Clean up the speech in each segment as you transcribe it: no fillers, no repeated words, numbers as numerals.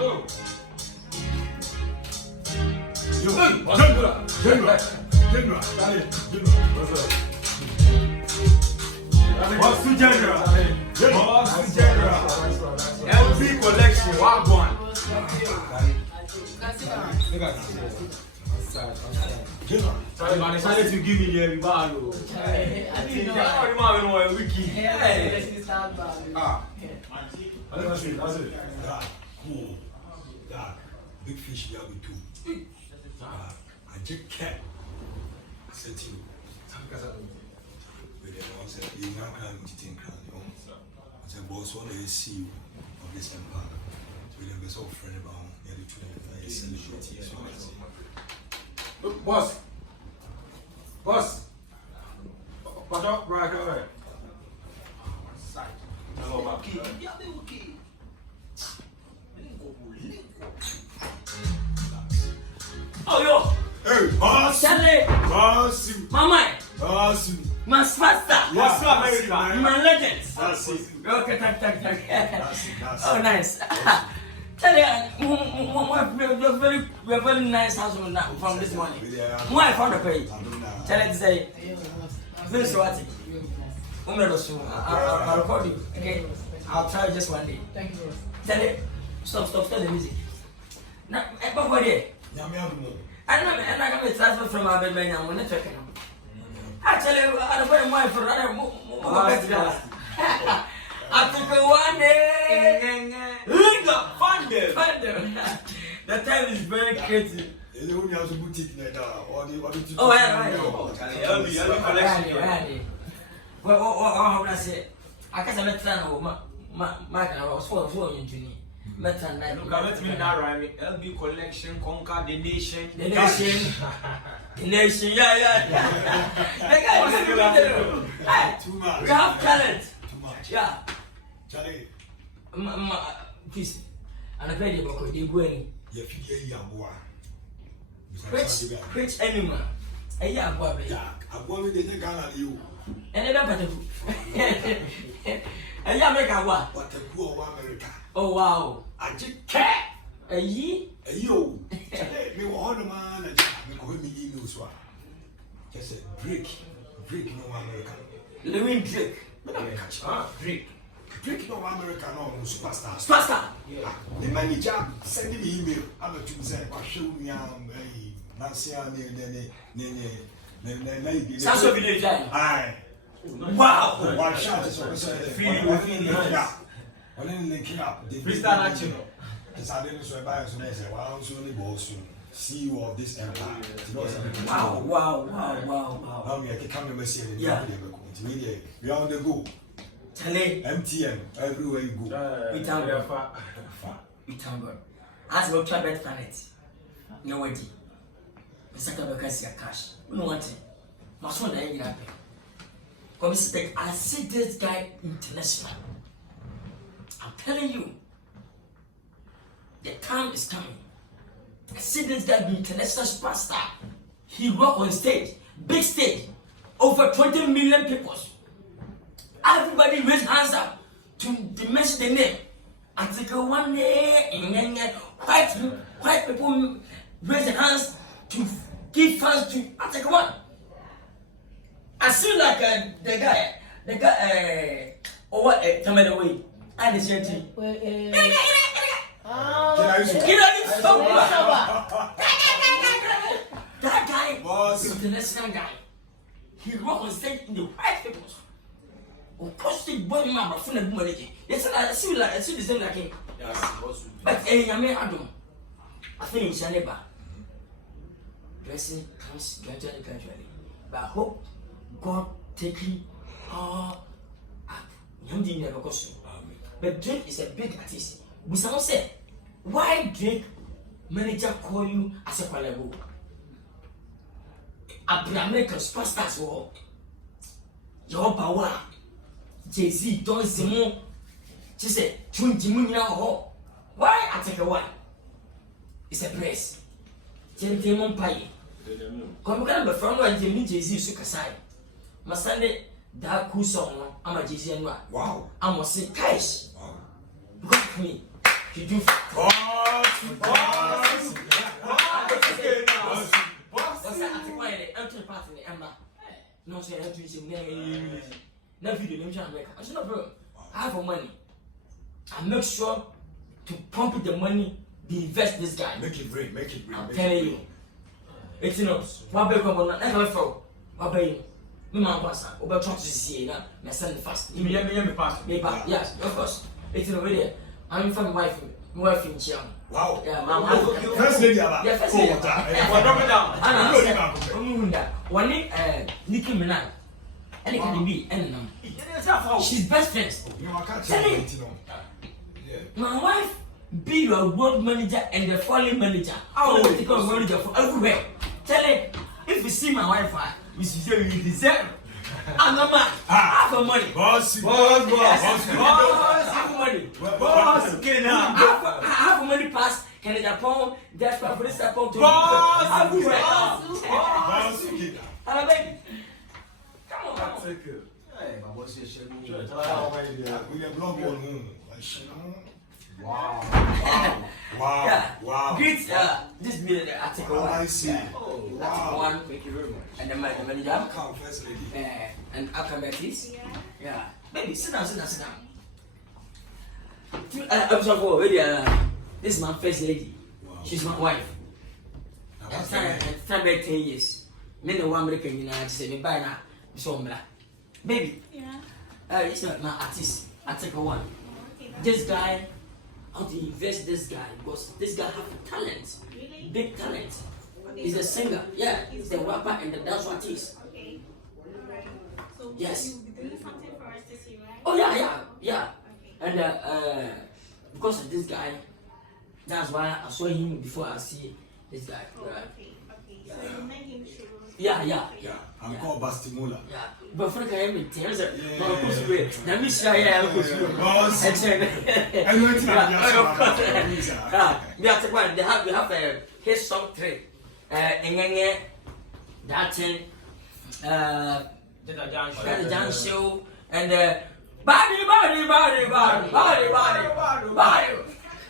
What's the general? LP collection, what one? I decided to give me the everybody. I didn't know a wiki. That's it. Cool. Big fish here with two. I just kept. I said to you, with the one said, you now can't think. I said, boss, what do you see of this empire? So we have been so friend about nearly 25 years. Look, boss. What's up, right? Hello, Baki. Oh, yo. Hey, boss. Charlie. Boss. Mama. Boss. My spasta. What's up, America? My legends. That's it. Okay, thank. That's it. Oh, nice. Charlie, we're very nice house from this morning. Why I found a page. Charlie say, Vince Wati. I'll record you. Okay, I'll try just one day. Thank you. Charlie, stop the music. Now, everybody. I know, and I got a transfer from our baby now. We're not talking. Actually, I don't put my for another. I took a 1 day. The time is very crazy. You only have to boutique like that. Oh, yeah. Well, how can I say? I can't let I was for you to me. Look, let me now rhyme. LB collection, conquer the nation. The nation, yeah. The guy is too much. We have talent. Too much. Yeah. Charlie. Please. And I pay the book. They go in. You feel you Which animal? A young boy. I'm going to take Ghana you. And I don't a young American what? But the poor America. Oh, wow. I just care. A ye? A yo. Me all the man and me call me emails. Just a break no America. Louis Drake. Drake no America no superstar. Superstar. The manager sending me email. I'm not to say, I show me Nancy Sanso village. Aye. Wow. One shot is linking up. Freestyle action. I didn't so buy so I said, well, I'm only boss CEO of this empire. Wow. How me I can come and see it. Yeah. We are on the go. Charlie. MTN everywhere you go. We thank God. As we try better planet. No way. The second because your cash. We don't want it. My son ain't gonna pay. Come speak. I see this guy international. I'm telling you. The time is coming. I see this guy be international superstar. He walk on stage, big stage, over 20 million people. Everybody raise hands up to mention the name. I take one day, white people raise their hands to give fans to. I take one. I see like the guy, tell me the way. I the same thing. That guy was international guy. He walk on stage in the white people. Of course, the boy man, but full of money. Yes, I see the same like him. But Adam, I think it's a neighbor. Dressing comes gradually. But I hope God taking all up. Young never goes. But Drake is a big artist. We someone said, why Drake manager call you as a collabo? American superstars were your power. Jay-Z, Don Simon. She said, why I take a one? It's a press. Gentleman pie. Come on, from one Jay-Z Sukasai. My Sunday, that cool song, I'm a Jay-Z and wow. I'm a sick cash. Look at me. He do. Boss. No, say I have to say no video. I said, no, bro. I have money. I make sure to pump the money, invest this guy. Make it rain. I'm telling you. It's what be come on? I never throw. What be me man pass. Over trying to see na. Me send fast. Me pass. Me back. Yes, of course. It's over there. I'm from my wife in Chiang. Wow. Yeah, mama. First lady aba. Yeah, first lady. Drop it down. One Nicki Minaj. And it can be and she's best friends. No, I can't tell you. My wife be your world manager and the foreign manager. Oh, because manager for everywhere. Tell it if you see my wife, you should say you deserve. I'm not mad. Half of money. Boss. Half of money. Boss. Half of money pass. Can it Japan? That's why for this Japan to Boss. everywhere. Boss. Hello, baby. Come on. Take it. Hey, my boss says shit. We have blog on. Wow. Wow. Great. This be the article one. I see. Article one. Thank you very much. And then my manager. Come, first lady. And Alchemist. Yeah. Baby, sit down. Episode 4. This is my first lady. Wow. She's my wife. What's And time back 10 years. Me no one American, you know, I say me buy now. So baby. Yeah. It's not my artist. Article one. Okay, This guy, how to invest this guy because this guy have talent, really? big talent. Okay, He's a so- singer, yeah. He's the rapper and the dance artist. Okay. Alright. So Yes. you'll be doing something for us to see, right? Oh yeah. Okay. And because of this guy, that's why I saw him before I see this guy. Oh, Right? okay. So you make him show. Yeah. Yeah. I'm called Bastimula. Yeah. But for the guy, I'm tells her, Yeah. no, of course, let me show you. Boss. And then, Everything yeah, of course. Yeah. We have to one. We have his song 3. That thing. Got a dance show and body.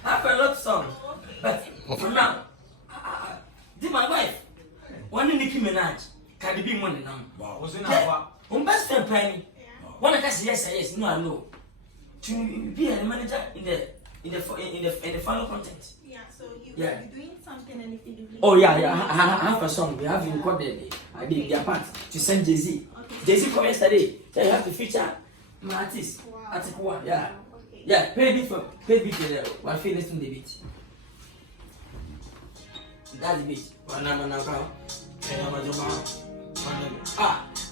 I have a lot of songs, but for now, this my wife. One Nicki Minaj, Cardi B money now. Wow. Was in Yeah, my best friend Penny. Yeah. One I say yes, no I know. To be a manager in the final content. Yeah. So you Yeah. will be doing something, and if you do. Oh yeah. I have a song. We have recorded. I did their part to send Jay-Z. Okay. Jay-Z come yesterday. So you have to feature my artist. Wow. Article 1. Yeah. Okay. Yeah. Pay beat. One feel listen to the beat. That's the beat.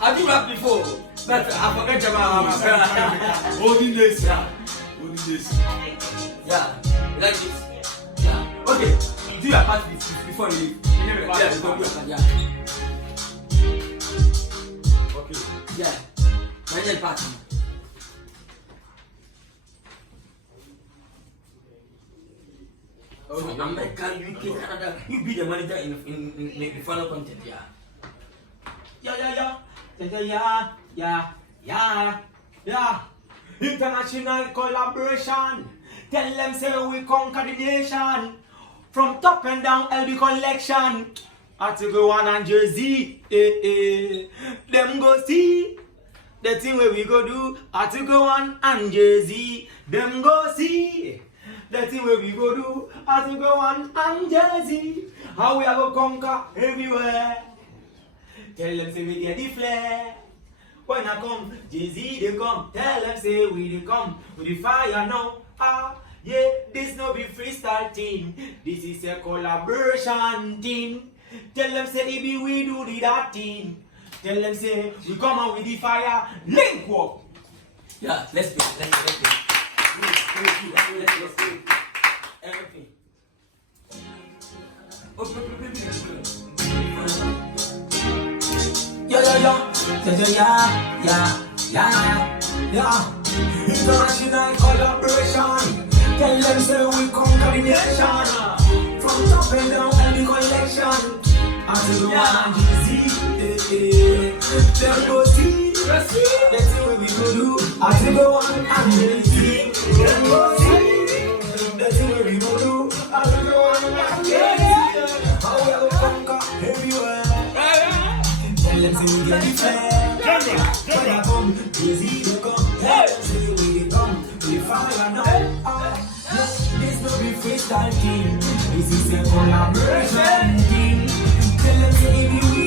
I do rap before, but I forget about Holding this. Yeah. Holding this. Yeah. You like it? Yeah. Okay. Do your part before you leave. Yeah, you go do your part. Yeah. Okay. Yeah. Manage part. From America, UK, Canada, you be the manager in the final content, yeah. Yeah. International collaboration. Tell them say we conquer the nation. From top and down LB collection. Article 1 and Jay-Z. Them go see the thing where we go do. Article 1 and Jay-Z. Them go see the thing where we go do. Article 1 and Jay-Z. How we are go conquer everywhere. Tell them say we get the flair. When I come, Jay-Z they come. Tell them say we they come with the fire now. Yeah, this no be freestyle thing. This is a collaboration thing. Tell them say it be we do the that thing. Tell them say we come out with the fire. Link up. Yeah, let's do it. Let's do it. Everything. Yeah. International collaboration. Tell them say we conquer the nation. From top and down and the collection. Until the one and Jay-Z. Them go see. Let's see what we go do. Until the one and Jay-Z. Them go see. Let's see what we Tell them say we get the flame. When I come, crazy they come. Tell them say we dey come. We fire now. This no be freestyle thing. This is a collaboration thing. Tell them say if you